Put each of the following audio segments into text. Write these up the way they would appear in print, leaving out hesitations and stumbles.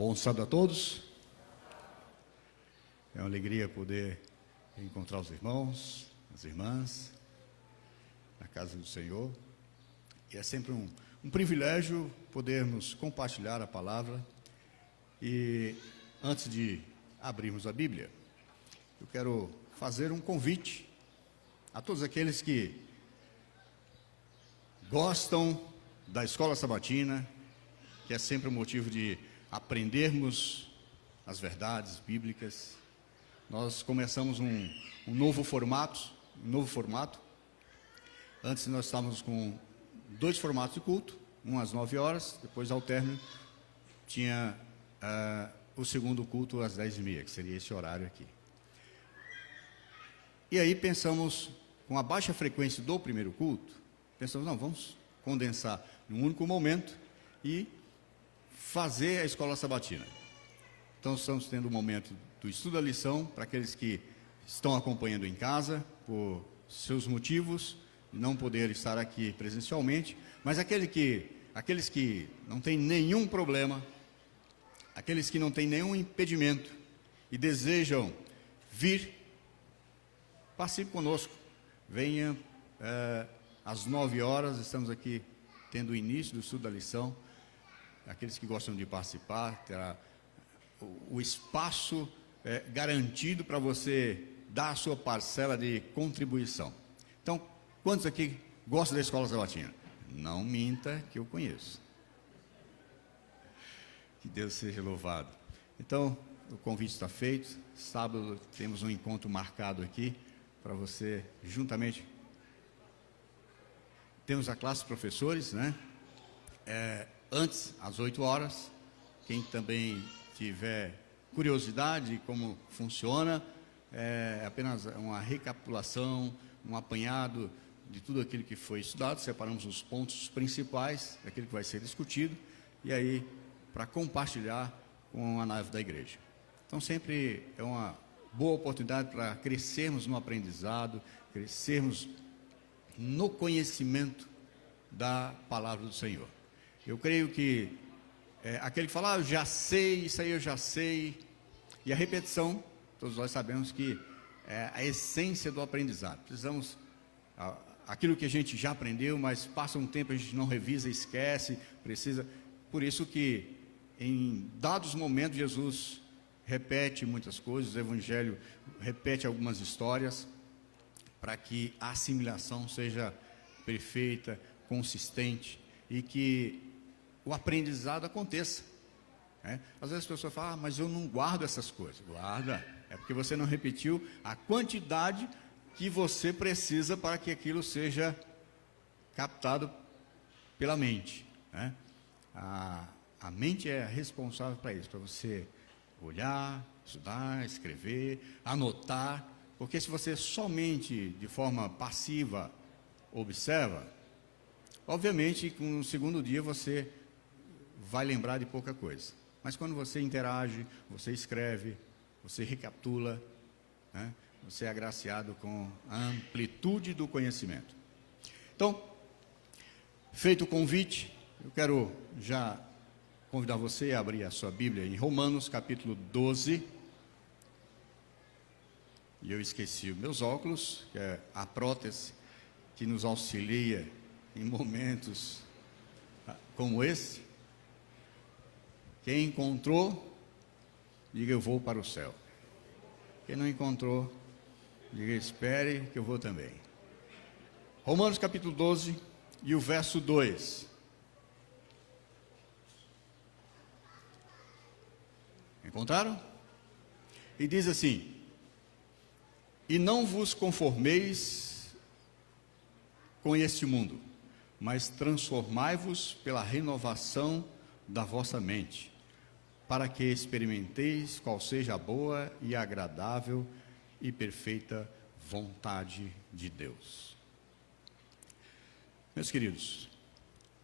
Bom sábado a todos. É uma alegria poder encontrar os irmãos, as irmãs, na casa do Senhor. E é sempre um privilégio podermos compartilhar a palavra. E antes de abrirmos a Bíblia, eu quero fazer um convite a todos aqueles que gostam da escola sabatina, que é sempre um motivo de aprendermos as verdades bíblicas. Nós começamos um novo formato. Antes nós estávamos com 2 formatos de culto, um às 9 horas, depois ao término tinha o segundo culto às 10h30, que seria esse horário aqui. E aí pensamos, com a baixa frequência do primeiro culto, pensamos, não, vamos condensar num único momento e fazer a escola sabatina. Então estamos tendo um momento do estudo da lição para aqueles que estão acompanhando em casa por seus motivos de não poder estar aqui presencialmente, mas aqueles que não têm nenhum problema, aqueles que não têm nenhum impedimento e desejam vir, participe conosco. Venha às 9 horas, estamos aqui tendo o início do estudo da lição. Aqueles que gostam de participar, terá o espaço garantido para você dar a sua parcela de contribuição. Então, quantos aqui gostam da escola sabatina? Não minta, que eu conheço. Que Deus seja louvado. Então, o convite está feito. Sábado temos um encontro marcado aqui para você, juntamente. Temos a classe de professores, né? Antes, às 8 horas, quem também tiver curiosidade de como funciona, é apenas uma recapitulação, um apanhado de tudo aquilo que foi estudado, separamos os pontos principais daquilo que vai ser discutido, e aí, para compartilhar com a nave da igreja. Então, sempre é uma boa oportunidade para crescermos no aprendizado, crescermos no conhecimento da palavra do Senhor. Eu creio que aquele que fala, eu já sei, isso aí eu já sei, e a repetição, todos nós sabemos que é a essência do aprendizado. Precisamos, aquilo que a gente já aprendeu, mas passa um tempo, a gente não revisa, esquece, precisa. Por isso que em dados momentos Jesus repete muitas coisas, o Evangelho repete algumas histórias, para que a assimilação seja perfeita, consistente, e que o aprendizado aconteça. Às vezes as pessoas falam, mas eu não guardo essas coisas. Guarda, é porque você não repetiu a quantidade que você precisa para que aquilo seja captado pela mente. A mente é responsável para isso, para você olhar, estudar, escrever, anotar, porque se você somente de forma passiva observa, obviamente no segundo dia você vai lembrar de pouca coisa. Mas quando você interage, você escreve, você recapitula, você é agraciado com a amplitude do conhecimento. Então, feito o convite, eu quero já convidar você a abrir a sua Bíblia em Romanos capítulo 12. E eu esqueci os meus óculos, que é a prótese que nos auxilia em momentos como esse. Quem encontrou, diga eu vou para o céu. Quem não encontrou, diga espere que eu vou também. Romanos capítulo 12 e o verso 2. Encontraram? E diz assim: e não vos conformeis com este mundo, mas transformai-vos pela renovação da vossa mente, para que experimenteis qual seja a boa e agradável e perfeita vontade de Deus. Meus queridos,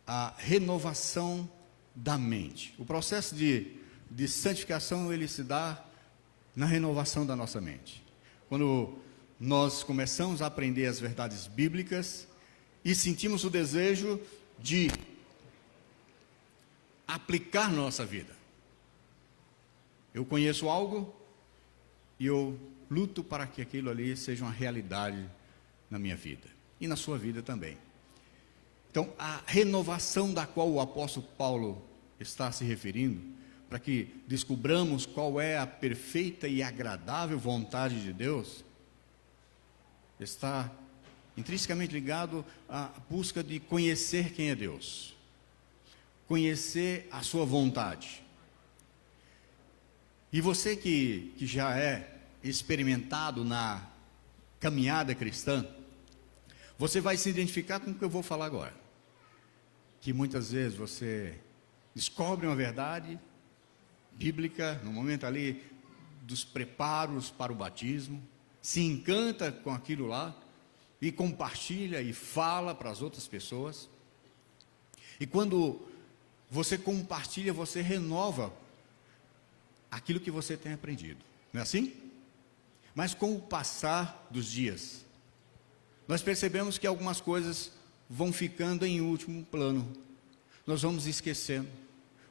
a renovação da mente, o processo de santificação, ele se dá na renovação da nossa mente. Quando nós começamos a aprender as verdades bíblicas e sentimos o desejo de aplicar na nossa vida. Eu conheço algo e eu luto para que aquilo ali seja uma realidade na minha vida e na sua vida também. Então, a renovação da qual o apóstolo Paulo está se referindo, para que descubramos qual é a perfeita e agradável vontade de Deus, está intrinsecamente ligado à busca de conhecer quem é Deus, conhecer a sua vontade. E você que já é experimentado na caminhada cristã, você vai se identificar com o que eu vou falar agora. Que muitas vezes você descobre uma verdade bíblica, no momento ali dos preparos para o batismo, se encanta com aquilo lá, e compartilha e fala para as outras pessoas. E quando você compartilha, você renova aquilo que você tem aprendido. Não é assim? Mas com o passar dos dias, nós percebemos que algumas coisas vão ficando em último plano. Nós vamos esquecendo.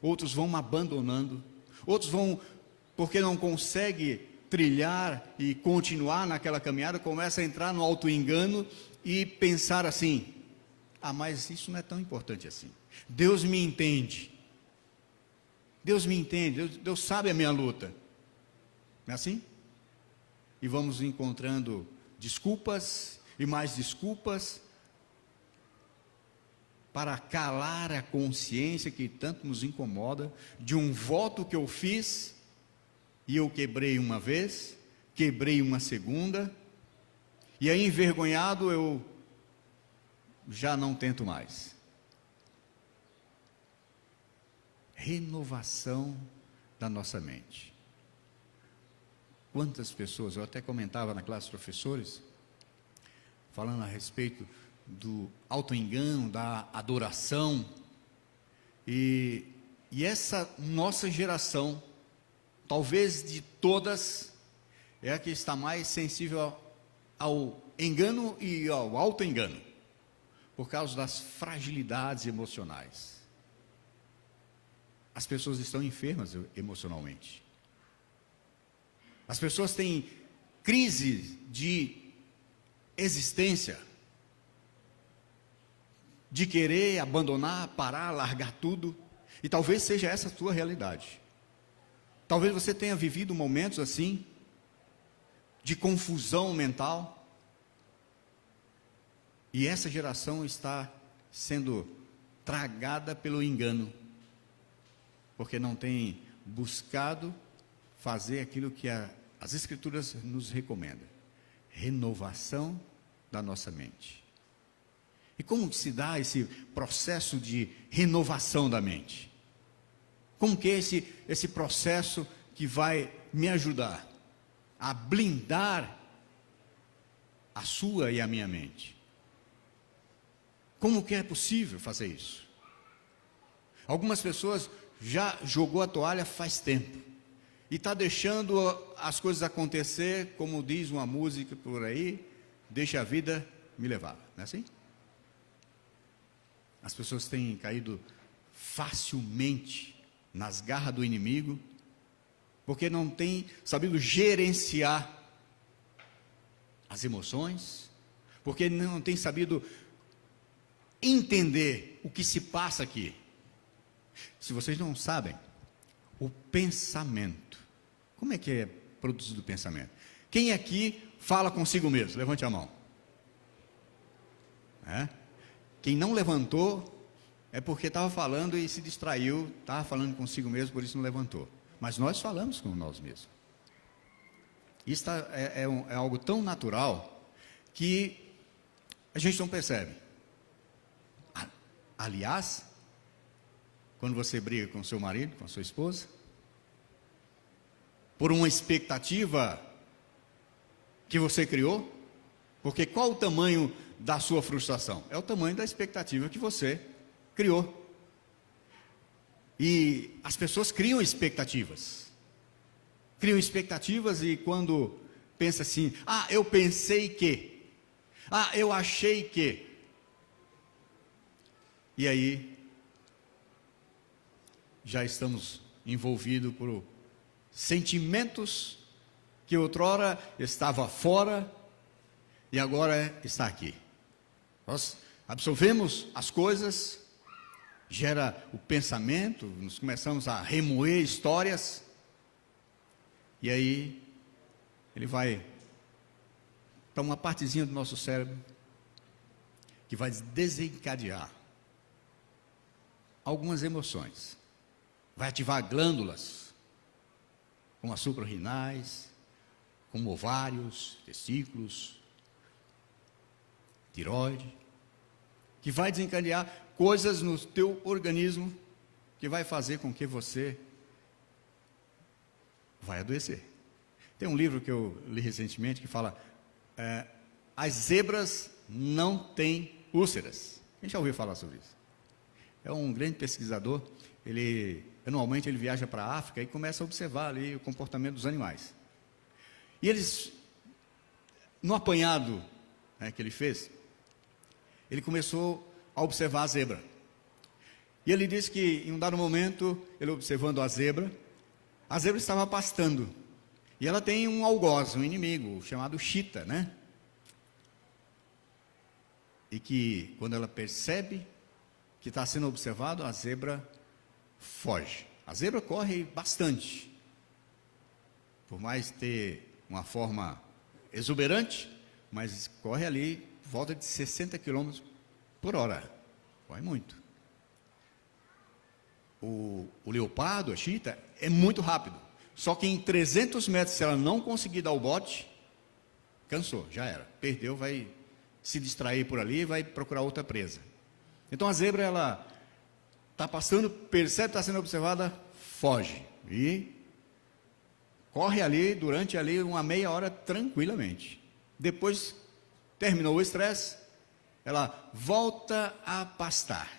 Outros vão abandonando. Outros vão, porque não conseguem trilhar e continuar naquela caminhada, começa a entrar no auto-engano e pensar assim: ah, mas isso não é tão importante assim. Deus me entende. Deus me entende, Deus sabe a minha luta. Não é assim? E vamos encontrando desculpas e mais desculpas para calar a consciência que tanto nos incomoda, de um voto que eu fiz, e eu quebrei uma vez, quebrei uma segunda, e aí envergonhado eu já não tento mais. Renovação da nossa mente. Quantas pessoas, eu até comentava na classe de professores, falando a respeito do auto-engano, da adoração, e essa nossa geração, talvez de todas, é a que está mais sensível ao engano e ao auto-engano, por causa das fragilidades emocionais. As pessoas estão enfermas emocionalmente. As pessoas têm crise de existência, de querer abandonar, parar, largar tudo, e talvez seja essa a tua realidade. Talvez você tenha vivido momentos assim, de confusão mental, e essa geração está sendo tragada pelo engano, porque não tem buscado fazer aquilo que as Escrituras nos recomendam: renovação da nossa mente. E como se dá esse processo de renovação da mente? Como que é esse processo que vai me ajudar a blindar a sua e a minha mente? Como que é possível fazer isso? Algumas pessoas já jogou a toalha faz tempo e está deixando as coisas acontecer, como diz uma música por aí, deixa a vida me levar, não é assim? As pessoas têm caído facilmente nas garras do inimigo, porque não têm sabido gerenciar as emoções, porque não têm sabido entender o que se passa aqui. Se vocês não sabem, o pensamento, como é que é produzido o pensamento? Quem aqui fala consigo mesmo? Levante a mão. Quem não levantou é porque estava falando e se distraiu, estava falando consigo mesmo, por isso não levantou. Mas nós falamos com nós mesmos. Isso é algo tão natural que a gente não percebe. Aliás, quando você briga com seu marido, com a sua esposa, por uma expectativa que você criou, porque qual o tamanho da sua frustração? É o tamanho da expectativa que você criou. E as pessoas criam expectativas. Criam expectativas e quando pensa assim: ah, eu pensei que, ah, eu achei que. E aí, já estamos envolvidos por sentimentos que outrora estava fora e agora está aqui. Nós absorvemos as coisas, gera o pensamento, nós começamos a remoer histórias, e aí ele vai para uma partezinha do nosso cérebro que vai desencadear algumas emoções, vai ativar glândulas, como as suprarrenais, como ovários, testículos, tireoide, que vai desencadear coisas no teu organismo que vai fazer com que você vai adoecer. Tem um livro que eu li recentemente que fala, as zebras não têm úlceras. Quem já ouviu falar sobre isso? É um grande pesquisador, anualmente ele viaja para a África e começa a observar ali o comportamento dos animais. E eles, no apanhado que ele fez, ele começou a observar a zebra. E ele disse que em um dado momento, ele observando a zebra estava pastando. E ela tem um algoz, um inimigo, chamado chita, né? E que quando ela percebe que está sendo observado, a zebra foge. A zebra corre bastante. Por mais ter uma forma exuberante, mas corre ali por volta de 60 km por hora. Corre muito. O leopardo, a chita, é muito rápido. Só que em 300 metros, se ela não conseguir dar o bote, cansou, já era. Perdeu, vai se distrair por ali e vai procurar outra presa. Então a zebra, ela está passando, percebe que está sendo observada, foge. E corre ali, durante ali uma meia hora, tranquilamente. Depois, terminou o estresse, ela volta a pastar,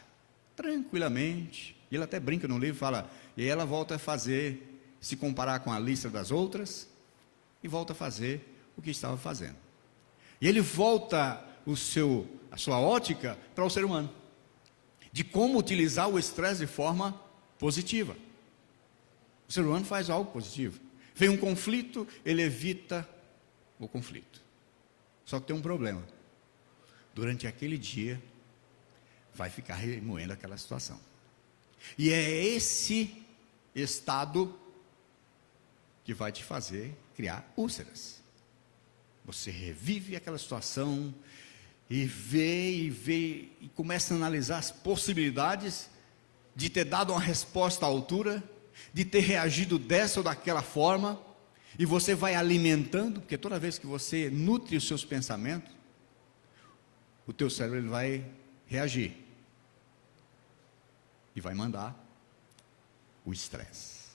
tranquilamente. E ela até brinca no livro, fala, e aí ela volta a fazer, se comparar com a lista das outras, e volta a fazer o que estava fazendo. E ele volta a sua ótica para o ser humano, de como utilizar o estresse de forma positiva. O ser humano faz algo positivo. Vem um conflito, ele evita o conflito. Só que tem um problema. Durante aquele dia, vai ficar remoendo aquela situação. E é esse estado que vai te fazer criar úlceras. Você revive aquela situação e vê e começa a analisar as possibilidades de ter dado uma resposta à altura, de ter reagido dessa ou daquela forma, e você vai alimentando, porque toda vez que você nutre os seus pensamentos, o teu cérebro ele vai reagir e vai mandar o estresse,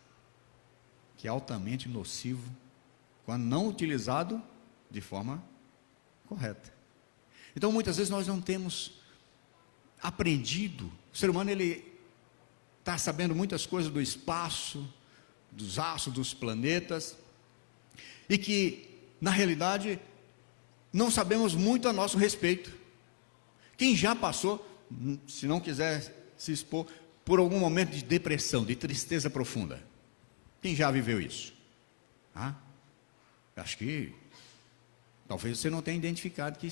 que é altamente nocivo quando não utilizado de forma correta. Então muitas vezes nós não temos aprendido. O ser humano ele está sabendo muitas coisas do espaço, dos astros, dos planetas, e que na realidade não sabemos muito a nosso respeito. Quem já passou, se não quiser se expor, por algum momento de depressão, de tristeza profunda? Quem já viveu isso? Acho que talvez você não tenha identificado que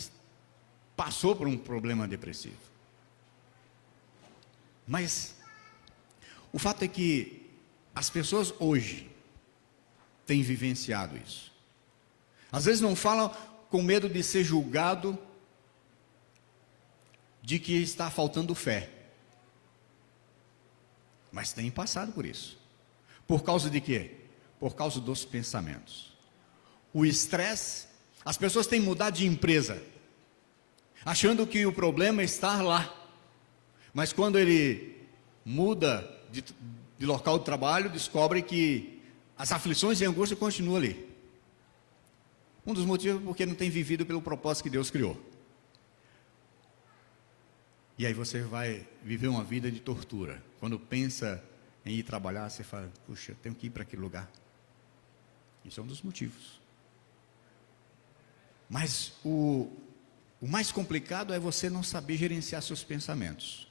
passou por um problema depressivo. Mas o fato é que as pessoas hoje têm vivenciado isso. Às vezes não falam com medo de ser julgado, de que está faltando fé. Mas têm passado por isso. Por causa de quê? Por causa dos pensamentos. O estresse, as pessoas têm mudado de empresa, achando que o problema está lá. Mas quando ele muda de local de trabalho, descobre que as aflições e a angústia continuam ali. Um dos motivos é porque não tem vivido pelo propósito que Deus criou. E aí você vai viver uma vida de tortura. Quando pensa em ir trabalhar, você fala, puxa, tenho que ir para aquele lugar. Isso é um dos motivos. Mas o mais complicado é você não saber gerenciar seus pensamentos.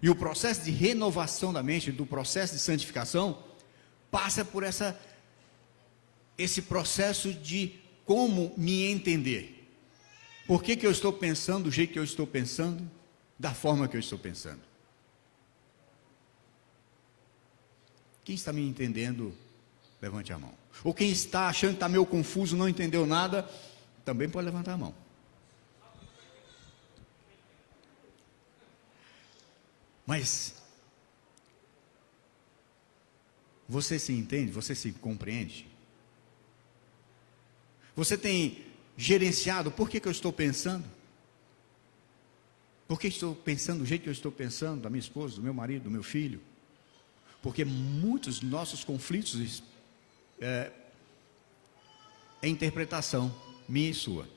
E o processo de renovação da mente, do processo de santificação, passa por essa esse processo de como me entender. Por que eu estou pensando do jeito que eu estou pensando, da forma que eu estou pensando? Quem está me entendendo, levante a mão. Ou quem está achando que está meio confuso, não entendeu nada, também pode levantar a mão. Mas você se entende? Você se compreende? Você tem gerenciado por que eu estou pensando? Por que estou pensando do jeito que eu estou pensando, da minha esposa, do meu marido, do meu filho? Porque muitos dos nossos conflitos é interpretação minha e sua.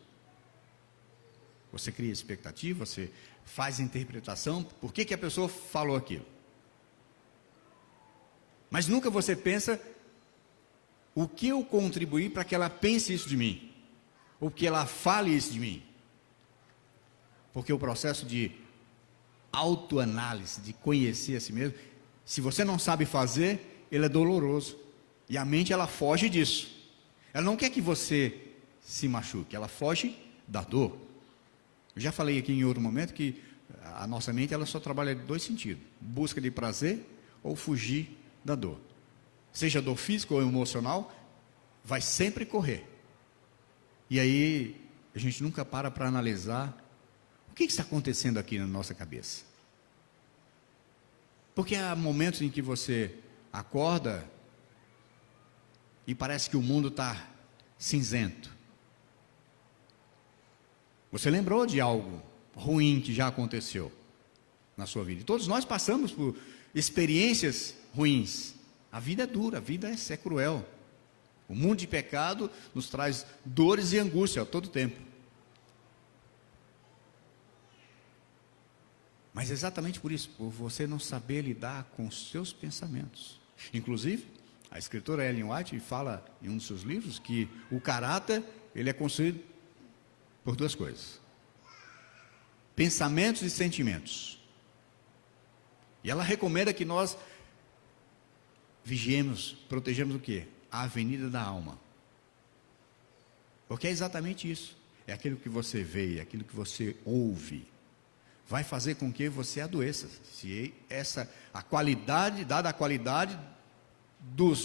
Você cria expectativa, você faz interpretação, por que a pessoa falou aquilo? Mas nunca você pensa o que eu contribuí para que ela pense isso de mim, ou que ela fale isso de mim. Porque o processo de autoanálise, de conhecer a si mesmo, se você não sabe fazer, ele é doloroso. E a mente, ela foge disso. Ela não quer que você se machuque, ela foge da dor. Eu já falei aqui em outro momento que a nossa mente, ela só trabalha em dois sentidos: busca de prazer ou fugir da dor. Seja dor física ou emocional, vai sempre correr. E aí, a gente nunca para analisar o que está acontecendo aqui na nossa cabeça. Porque há momentos em que você acorda e parece que o mundo está cinzento. Você lembrou de algo ruim que já aconteceu na sua vida. E todos nós passamos por experiências ruins. A vida é dura, a vida é cruel. O mundo de pecado nos traz dores e angústia a todo tempo. Mas exatamente por isso, por você não saber lidar com os seus pensamentos. Inclusive, a escritora Ellen White fala em um dos seus livros que o caráter, ele é construído por duas coisas: pensamentos e sentimentos. E ela recomenda que nós vigiemos, protegemos o quê? A avenida da alma. Porque é exatamente isso. É aquilo que você vê, é aquilo que você ouve. Vai fazer com que você adoeça. Se a qualidade, dada a qualidade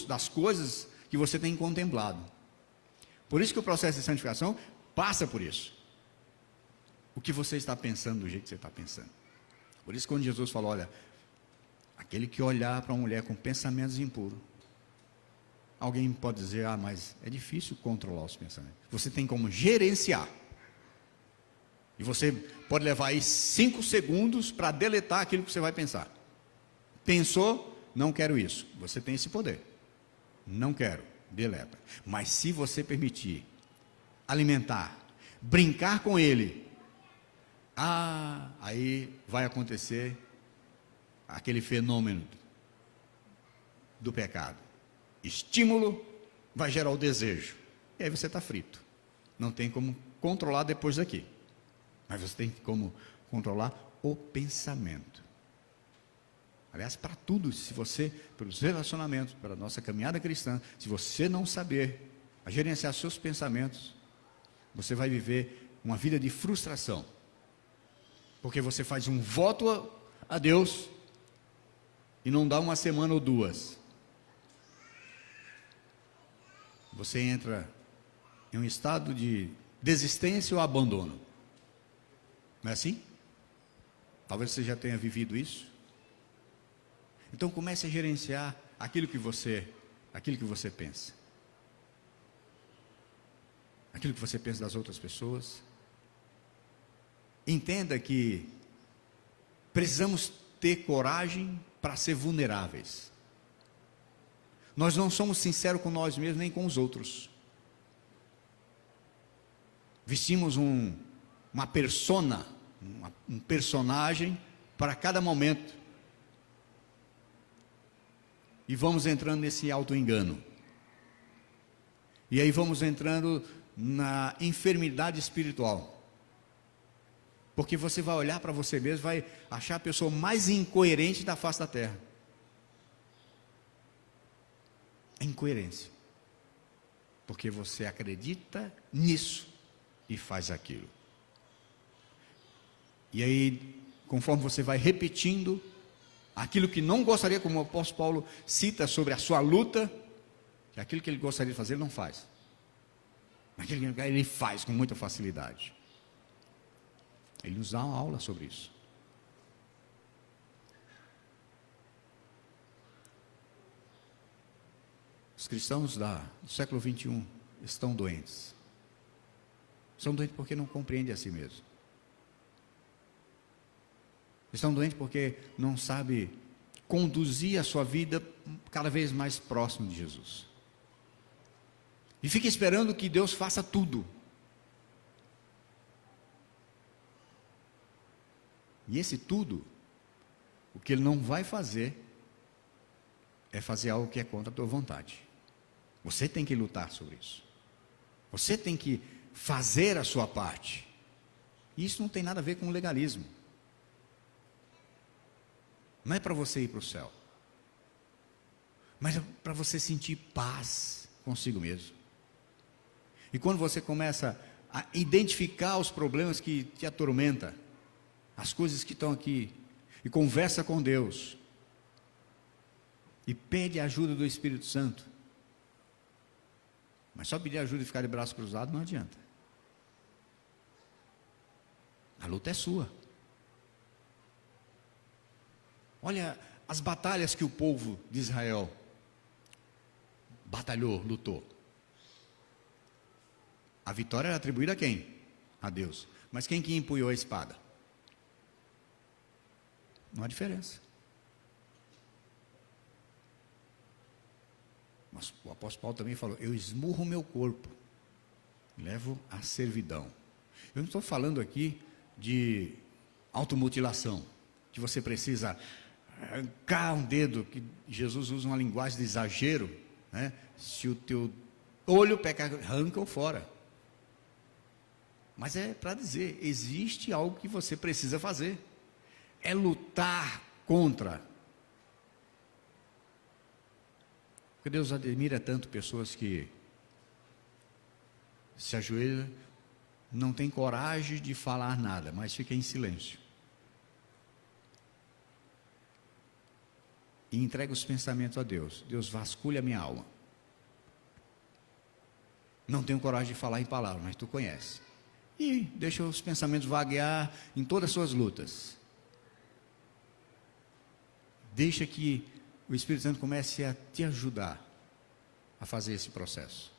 das coisas que você tem contemplado. Por isso que o processo de santificação passa por isso. O que você está pensando do jeito que você está pensando. Por isso quando Jesus falou, olha, aquele que olhar para uma mulher com pensamentos impuros, alguém pode dizer, mas é difícil controlar os pensamentos. Você tem como gerenciar. E você pode levar aí 5 segundos para deletar aquilo que você vai pensar. Pensou, não quero isso. Você tem esse poder. Não quero, deleta. Mas se você permitir alimentar, brincar com ele, aí vai acontecer aquele fenômeno do pecado. Estímulo vai gerar o desejo. E aí você está frito. Não tem como controlar depois daqui. Mas você tem como controlar o pensamento. Aliás, para tudo, se você, pelos relacionamentos, pela nossa caminhada cristã, se você não saber gerenciar seus pensamentos, você vai viver uma vida de frustração. Porque você faz um voto a Deus e não dá uma semana ou duas. Você entra em um estado de desistência ou abandono. Não é assim? Talvez você já tenha vivido isso. Então comece a gerenciar aquilo que você pensa. Aquilo que você pensa das outras pessoas. Entenda que precisamos ter coragem para ser vulneráveis. Nós não somos sinceros com nós mesmos nem com os outros. Vestimos uma persona, um personagem para cada momento. E vamos entrando nesse auto-engano. E aí vamos entrando na enfermidade espiritual. Porque você vai olhar para você mesmo, vai achar a pessoa mais incoerente da face da terra. É incoerência. porque você acredita nisso e faz aquilo. E aí, conforme você vai repetindo aquilo que não gostaria, como o apóstolo Paulo cita sobre a sua luta, que aquilo que ele gostaria de fazer, ele não faz. Aquilo que ele faz com muita facilidade. Ele nos dá uma aula sobre isso. Os cristãos do século 21 estão doentes. Estão doentes porque não compreendem a si mesmos. Estão doentes porque não sabem conduzir a sua vida cada vez mais próximo de Jesus. E fica esperando que Deus faça tudo. E esse tudo, o que Ele não vai fazer, é fazer algo que é contra a tua vontade. Você tem que lutar sobre isso. Você tem que fazer a sua parte. E isso não tem nada a ver com legalismo. Não é para você ir para o céu, mas é para você sentir paz consigo mesmo. E quando você começa a identificar os problemas que te atormentam, as coisas que estão aqui, e conversa com Deus, e pede a ajuda do Espírito Santo, mas só pedir ajuda e ficar de braço cruzado não adianta. A luta é sua. Olha as batalhas que o povo de Israel batalhou, lutou. A vitória era atribuída a quem? A Deus. Mas quem que empunhou a espada? Não há diferença. Mas o apóstolo Paulo também falou: eu esmurro o meu corpo, levo à servidão. Eu não estou falando aqui de automutilação, que você precisa arrancar um dedo, que Jesus usa uma linguagem de exagero, né? Se o teu olho peca, arranca-o fora. Mas é para dizer, existe algo que você precisa fazer, é lutar contra. Porque Deus admira tanto pessoas que se ajoelham, não tem coragem de falar nada, mas fica em silêncio. E entrega os pensamentos a Deus. Deus, vasculha a minha alma. Não tenho coragem de falar em palavras, mas tu conhece. E deixa os pensamentos vaguear em todas as suas lutas. Deixa que o Espírito Santo comece a te ajudar a fazer esse processo.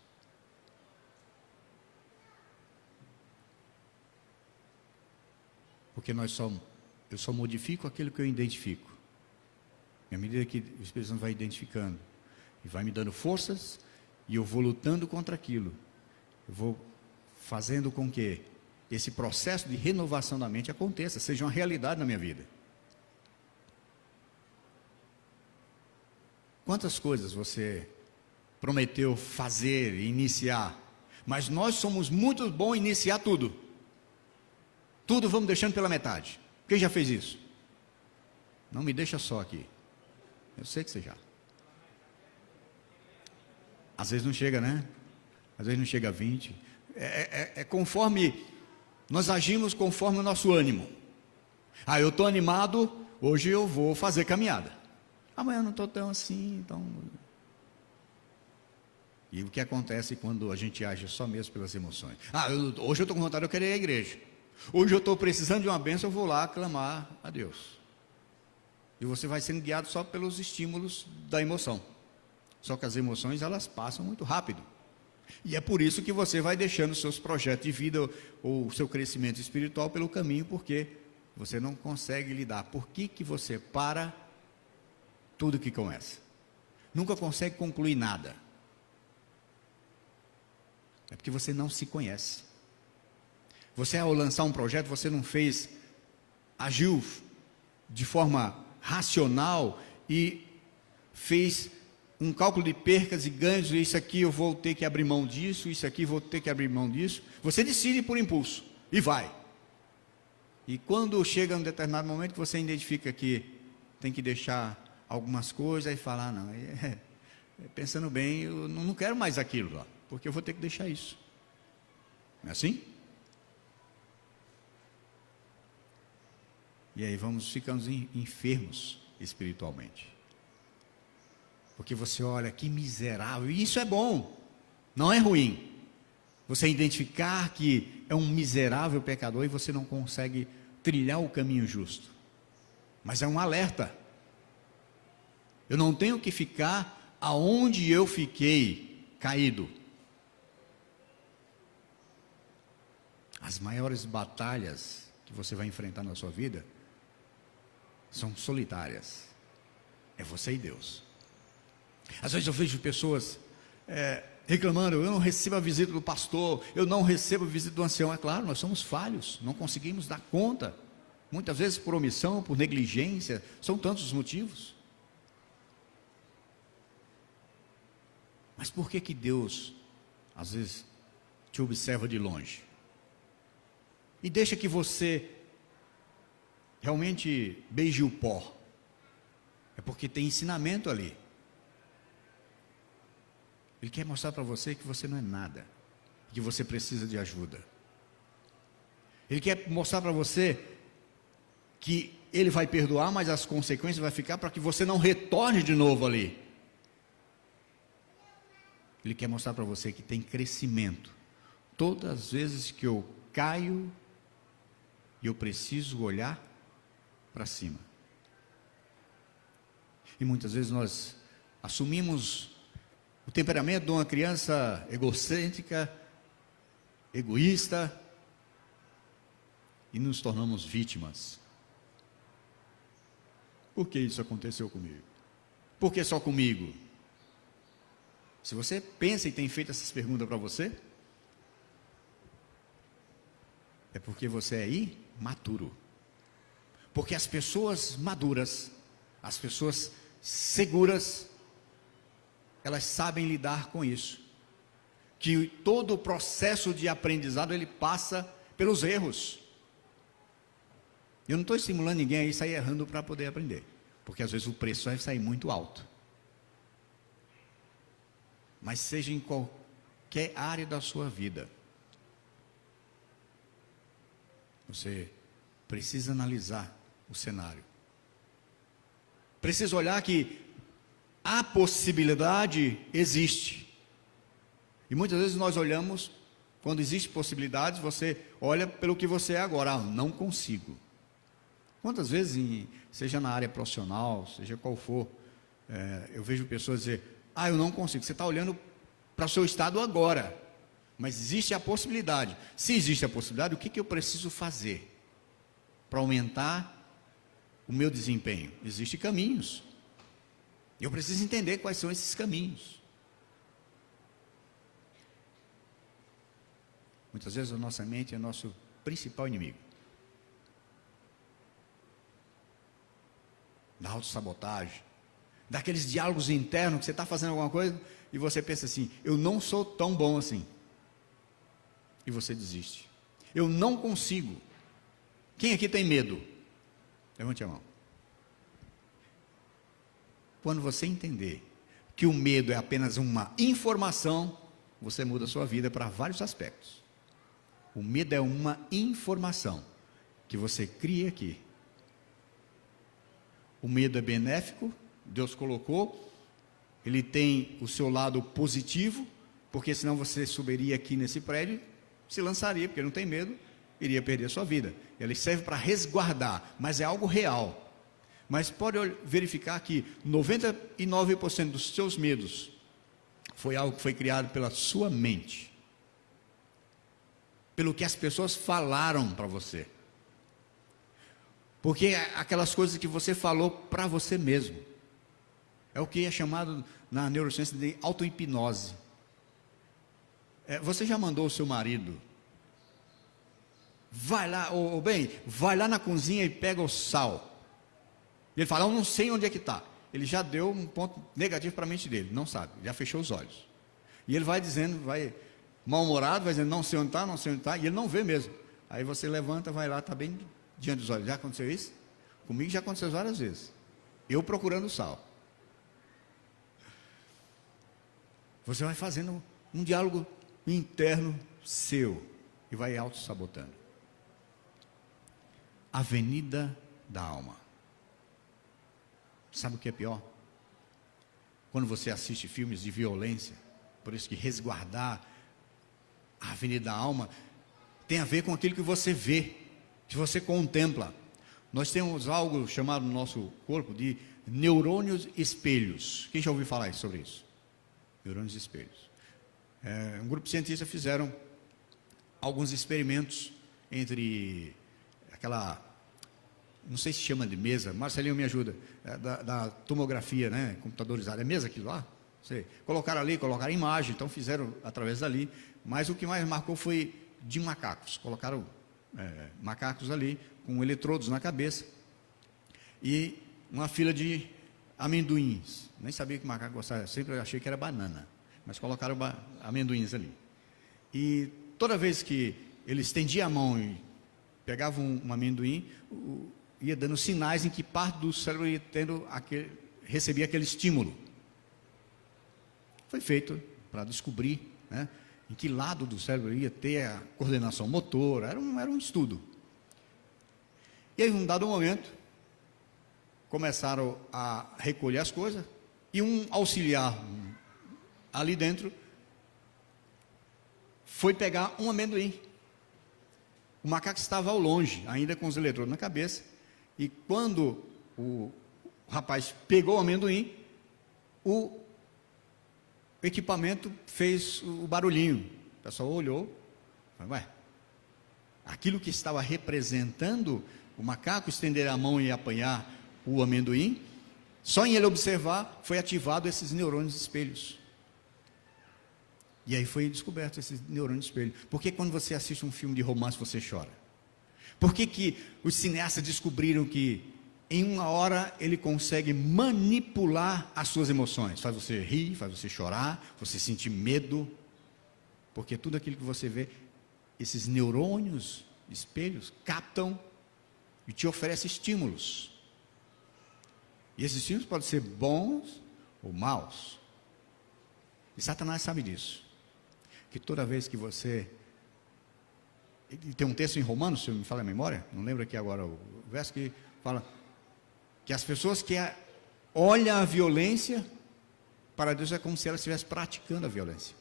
Porque eu só modifico aquilo que eu identifico. À medida que o Espírito Santo vai identificando e vai me dando forças, e eu vou lutando contra aquilo, eu vou fazendo com que esse processo de renovação da mente aconteça, seja uma realidade na minha vida. Quantas coisas você prometeu fazer, iniciar, mas nós somos muito bons em iniciar tudo. Tudo vamos deixando pela metade. Quem já fez isso? Não me deixa só aqui. Eu sei que você já. Às vezes não chega, né? Às vezes não chega a 20. É conforme, nós agimos conforme o nosso ânimo. Ah, eu estou animado, hoje eu vou fazer caminhada. Amanhã eu não estou tão assim, então... E o que acontece quando a gente age só mesmo pelas emoções? Ah, hoje eu estou com vontade, eu quero ir à igreja. Hoje eu estou precisando de uma bênção, eu vou lá clamar a Deus. E você vai sendo guiado só pelos estímulos da emoção. Só que as emoções, elas passam muito rápido. E é por isso que você vai deixando seus projetos de vida ou o seu crescimento espiritual pelo caminho, porque você não consegue lidar. Por que você para tudo que começa? Nunca consegue concluir nada. É porque você não se conhece. Você, ao lançar um projeto, você não agiu de forma racional e fez um cálculo de percas e ganhos. Isso aqui eu vou ter que abrir mão disso, isso aqui vou ter que abrir mão disso. Você decide por impulso e vai. E quando chega um determinado momento que você identifica que tem que deixar algumas coisas, aí fala, não, pensando bem, eu não quero mais aquilo lá. porque eu vou ter que deixar isso. Não é assim? E aí vamos ficando enfermos espiritualmente. Porque você olha, que miserável, e isso é bom, não é ruim. Você identificar que é um miserável pecador e você não consegue trilhar o caminho justo. Mas é um alerta. Eu não tenho que ficar aonde eu fiquei caído. As maiores batalhas que você vai enfrentar na sua vida são solitárias. É você e Deus. Às vezes eu vejo pessoas reclamando, eu não recebo a visita do pastor, eu não recebo a visita do ancião. É claro, nós somos falhos, não conseguimos dar conta. Muitas vezes por omissão, por negligência, são tantos os motivos. Mas por que Deus, às vezes, te observa de longe? E deixa que você realmente beije o pó. É porque tem ensinamento ali. Ele quer mostrar para você que você não é nada, que você precisa de ajuda. Ele quer mostrar para você que Ele vai perdoar, mas as consequências vão ficar para que você não retorne de novo ali. Ele quer mostrar para você que tem crescimento. Todas as vezes que eu caio, eu preciso olhar para cima. E muitas vezes nós assumimos o temperamento de uma criança egocêntrica, egoísta, e nos tornamos vítimas. Por que isso aconteceu comigo? Por que só comigo? Se você pensa e tem feito essas perguntas para você, é porque você é imaturo. Porque as pessoas maduras, as pessoas seguras, elas sabem lidar com isso. Que todo o processo de aprendizado, ele passa pelos erros. Eu não estou estimulando ninguém a ir sair errando para poder aprender. Porque às vezes o preço vai sair muito alto. Mas seja em qualquer área da sua vida, você precisa analisar o cenário. Precisa olhar que a possibilidade existe. E muitas vezes nós olhamos, quando existem possibilidades, você olha pelo que você é agora. Ah, não consigo. Quantas vezes, seja na área profissional, seja qual for, eu vejo pessoas dizer, eu não consigo. Você está olhando para o seu estado agora, mas existe a possibilidade. Se existe a possibilidade, o que eu preciso fazer para aumentar o meu desempenho? Existem caminhos. Eu preciso entender quais são esses caminhos. Muitas vezes a nossa mente é nosso principal inimigo. Da autossabotagem, daqueles diálogos internos que você está fazendo alguma coisa e você pensa assim, eu não sou tão bom assim. E você desiste. Eu não consigo. Quem aqui tem medo? Levante a mão. Quando você entender que o medo é apenas uma informação, você muda a sua vida para vários aspectos. O medo é uma informação que você cria aqui. O medo é benéfico, Deus colocou, ele tem o seu lado positivo, porque senão você subiria aqui nesse prédio, se lançaria, porque não tem medo, iria perder a sua vida. Ele serve para resguardar, mas é algo real. Mas pode verificar que 99% dos seus medos foi algo que foi criado pela sua mente, pelo que as pessoas falaram para você. Porque aquelas coisas que você falou para você mesmo. É o que é chamado na neurociência de auto-hipnose. Você já mandou o seu marido, vai lá, vai lá na cozinha e pega o sal. E ele fala, eu não sei onde é que está. Ele já deu um ponto negativo para a mente dele, não sabe, já fechou os olhos. E ele vai dizendo, vai mal-humorado, vai dizendo, não sei onde está, não sei onde está, e ele não vê mesmo. Aí você levanta, vai lá, está bem diante dos olhos. Já aconteceu isso? Comigo já aconteceu várias vezes. Eu procurando sal. Você vai fazendo um diálogo interno seu, e vai auto-sabotando. Avenida da alma. Sabe o que é pior? Quando você assiste filmes de violência, por isso que resguardar a avenida da alma tem a ver com aquilo que você vê, que você contempla. Nós temos algo chamado no nosso corpo de neurônios espelhos. Quem já ouviu falar sobre isso? Neurônios espelhos. Um grupo de cientistas fizeram alguns experimentos entre aquela, não sei se chama de mesa, Marcelinho me ajuda, da tomografia, né, computadorizada, é mesa aquilo lá? Sei. Colocaram ali, colocaram imagem, então fizeram através dali, mas o que mais marcou foi de macacos. Colocaram macacos ali, com eletrodos na cabeça, e uma fila de amendoins. Nem sabia que macaco gostava, sempre achei que era banana, mas colocaram amendoins ali. E toda vez que ele estendia a mão e pegava um amendoim, ia dando sinais em que parte do cérebro ia recebia aquele estímulo. Foi feito para descobrir, né, em que lado do cérebro ia ter a coordenação motora. Era um estudo. E aí, em um dado momento, começaram a recolher as coisas, e um auxiliar ali dentro foi pegar um amendoim. O macaco estava ao longe, ainda com os eletrodos na cabeça, e quando o rapaz pegou o amendoim, o equipamento fez o barulhinho. O pessoal olhou, falou, ué, aquilo que estava representando o macaco estender a mão e apanhar o amendoim, só em ele observar foi ativado esses neurônios espelhos. E aí foi descoberto esses neurônios espelho. Por que quando você assiste um filme de romance você chora? Por que os cineastas descobriram que em uma hora ele consegue manipular as suas emoções? Faz você rir, faz você chorar, você sentir medo. Porque tudo aquilo que você vê, esses neurônios espelhos captam e te oferecem estímulos. E esses estímulos podem ser bons ou maus. E Satanás sabe disso. Que toda vez que você... Tem um texto em Romanos, se eu me fala a memória, não lembro aqui agora o verso, que fala que as pessoas que olham a violência, para Deus é como se ela estivesse praticando a violência.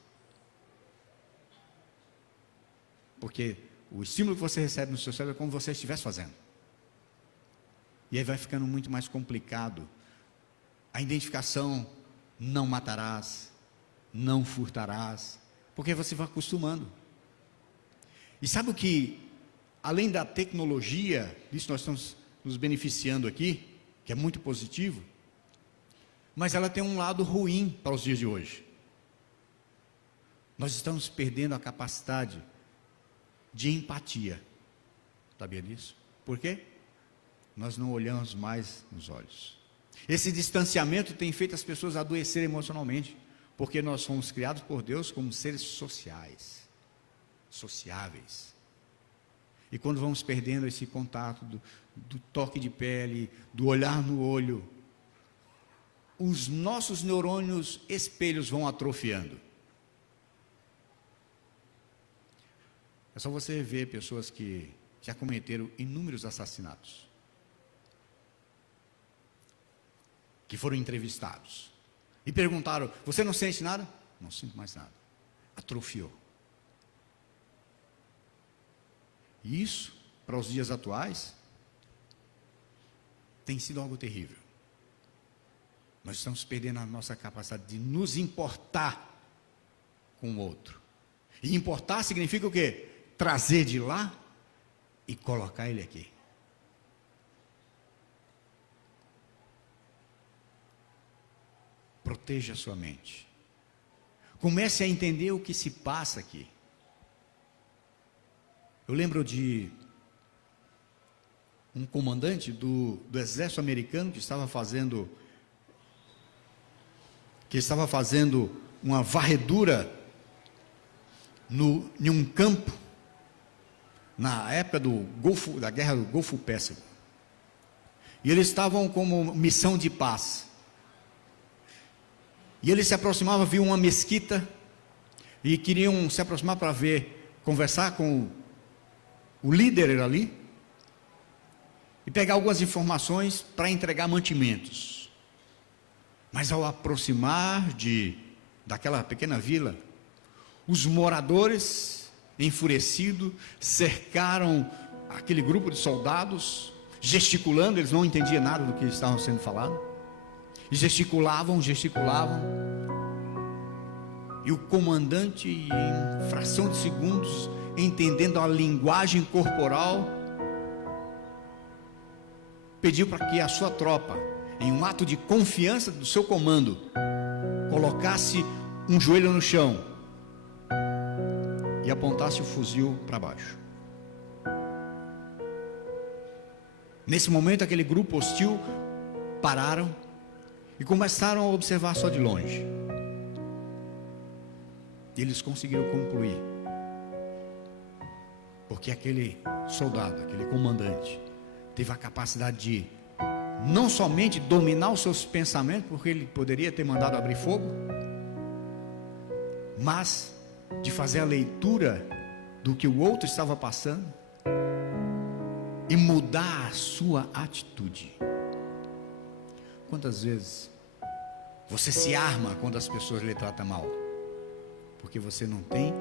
Porque o estímulo que você recebe no seu cérebro é como se você estivesse fazendo. E aí vai ficando muito mais complicado. A identificação, não matarás, não furtarás, porque você vai acostumando. E sabe o que, além da tecnologia, disso nós estamos nos beneficiando aqui, que é muito positivo, mas ela tem um lado ruim para os dias de hoje. Nós estamos perdendo a capacidade de empatia. Sabia disso? Por quê? Nós não olhamos mais nos olhos. Esse distanciamento tem feito as pessoas adoecerem emocionalmente, porque nós fomos criados por Deus como seres sociais, sociáveis. E quando vamos perdendo esse contato do toque de pele, do olhar no olho, os nossos neurônios espelhos vão atrofiando. É só você ver pessoas que já cometeram inúmeros assassinatos, que foram entrevistados e perguntaram, você não sente nada? Não sinto mais nada. Atrofiou. E isso, para os dias atuais, tem sido algo terrível. Nós estamos perdendo a nossa capacidade de nos importar com o outro. E importar significa o quê? Trazer de lá e colocar ele aqui. Proteja a sua mente. Comece a entender o que se passa aqui. Eu lembro de um comandante do exército americano que estava fazendo uma varredura em um campo na época da guerra do Golfo Pérsico. E eles estavam como missão de paz. E ele se aproximava, viu uma mesquita, e queriam se aproximar para conversar com o líder ali, e pegar algumas informações para entregar mantimentos. Mas ao aproximar daquela pequena vila, os moradores, enfurecidos, cercaram aquele grupo de soldados, gesticulando. Eles não entendiam nada do que estava sendo falado, e gesticulavam. E o comandante, em fração de segundos, entendendo a linguagem corporal, pediu para que a sua tropa, em um ato de confiança do seu comando, colocasse um joelho no chão e apontasse o fuzil para baixo. Nesse momento, aquele grupo hostil pararam e começaram a observar só de longe. E eles conseguiram concluir, porque aquele soldado, aquele comandante, teve a capacidade de não somente dominar os seus pensamentos, porque ele poderia ter mandado abrir fogo, mas de fazer a leitura do que o outro estava passando e mudar a sua atitude. Quantas vezes você se arma quando as pessoas lhe tratam mal? Porque você não tem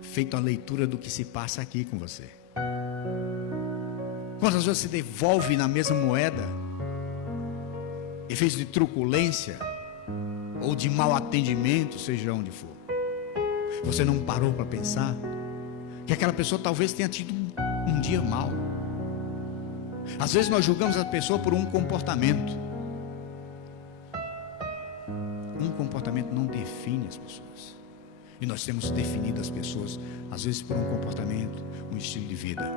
feito a leitura do que se passa aqui com você. Quantas vezes você devolve na mesma moeda, em vez de truculência ou de mau atendimento, seja onde for? Você não parou para pensar que aquela pessoa talvez tenha tido um dia mau. Às vezes nós julgamos a pessoa por um comportamento. Um comportamento não define as pessoas. E nós temos definido as pessoas, às vezes por um comportamento, um estilo de vida.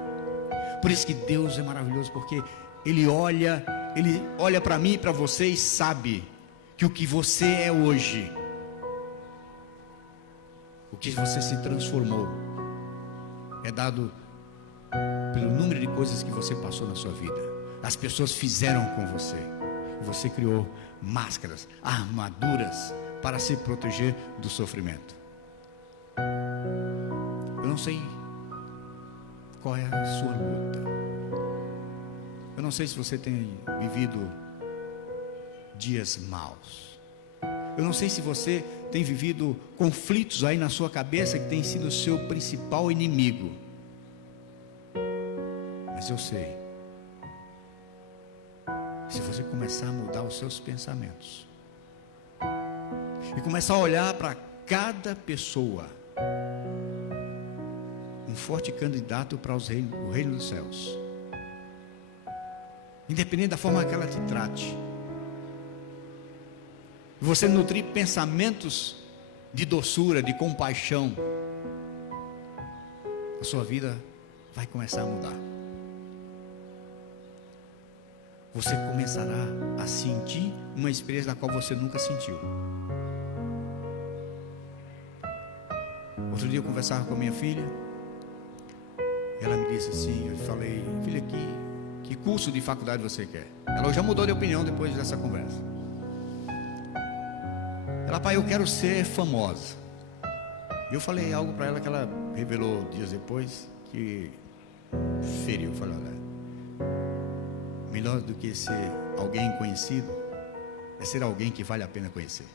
Por isso que Deus é maravilhoso, porque Ele olha para mim e para você e sabe que o que você é hoje, o que você se transformou, é dado pelo número de coisas que você passou na sua vida. As pessoas fizeram com você. Você criou máscaras, armaduras para se proteger do sofrimento. Eu não sei qual é a sua luta. Eu não sei se você tem vivido dias maus. Eu não sei se você tem vivido conflitos aí na sua cabeça que tem sido o seu principal inimigo. Mas eu sei, se você começar a mudar os seus pensamentos e começar a olhar para cada pessoa, um forte candidato para o reino dos céus, independente da forma que ela te trate, você nutrir pensamentos de doçura, de compaixão, a sua vida vai começar a mudar. Você começará a sentir uma experiência da qual você nunca sentiu. Outro dia eu conversava com a minha filha. Ela me disse assim, eu falei: filha, que curso de faculdade você quer? Ela já mudou de opinião depois dessa conversa. Ela: pai, eu quero ser famosa. E eu falei algo para ela que ela revelou dias depois, que feriu. Eu falei: olha, melhor do que ser alguém conhecido é ser alguém que vale a pena conhecer.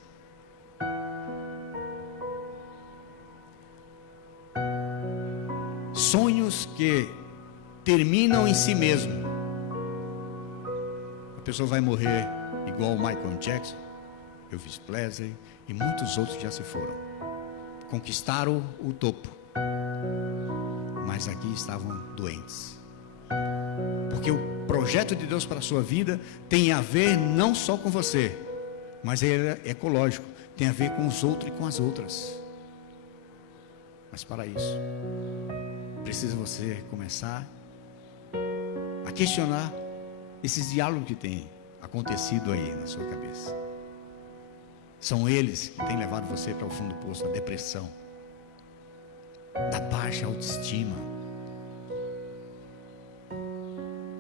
Sonhos que terminam em si mesmo. A pessoa vai morrer igual o Michael Jackson, Elvis Presley e muitos outros que já se foram. Conquistaram o topo, mas aqui estavam doentes. Porque o projeto de Deus para a sua vida tem a ver não só com você, mas é ecológico, tem a ver com os outros e com as outras. Mas para isso, precisa você começar a questionar esses diálogos que têm acontecido aí na sua cabeça. São eles que têm levado você para o fundo do poço, da depressão, da baixa autoestima,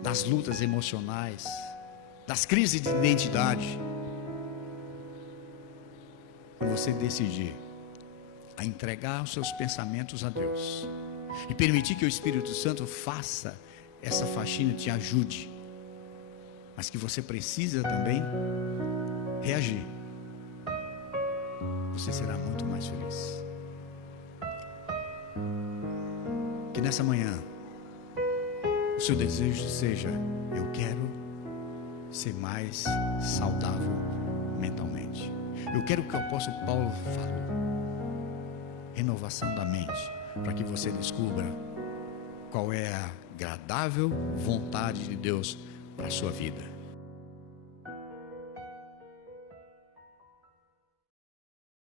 das lutas emocionais, das crises de identidade. Quando você decidir a entregar os seus pensamentos a Deus e permitir que o Espírito Santo faça essa faxina, te ajude, mas que você precisa também reagir, você será muito mais feliz. Que nessa manhã o seu desejo seja: eu quero ser mais saudável mentalmente. Eu quero o que o apóstolo Paulo falou: renovação da mente, para que você descubra qual é a agradável vontade de Deus para a sua vida.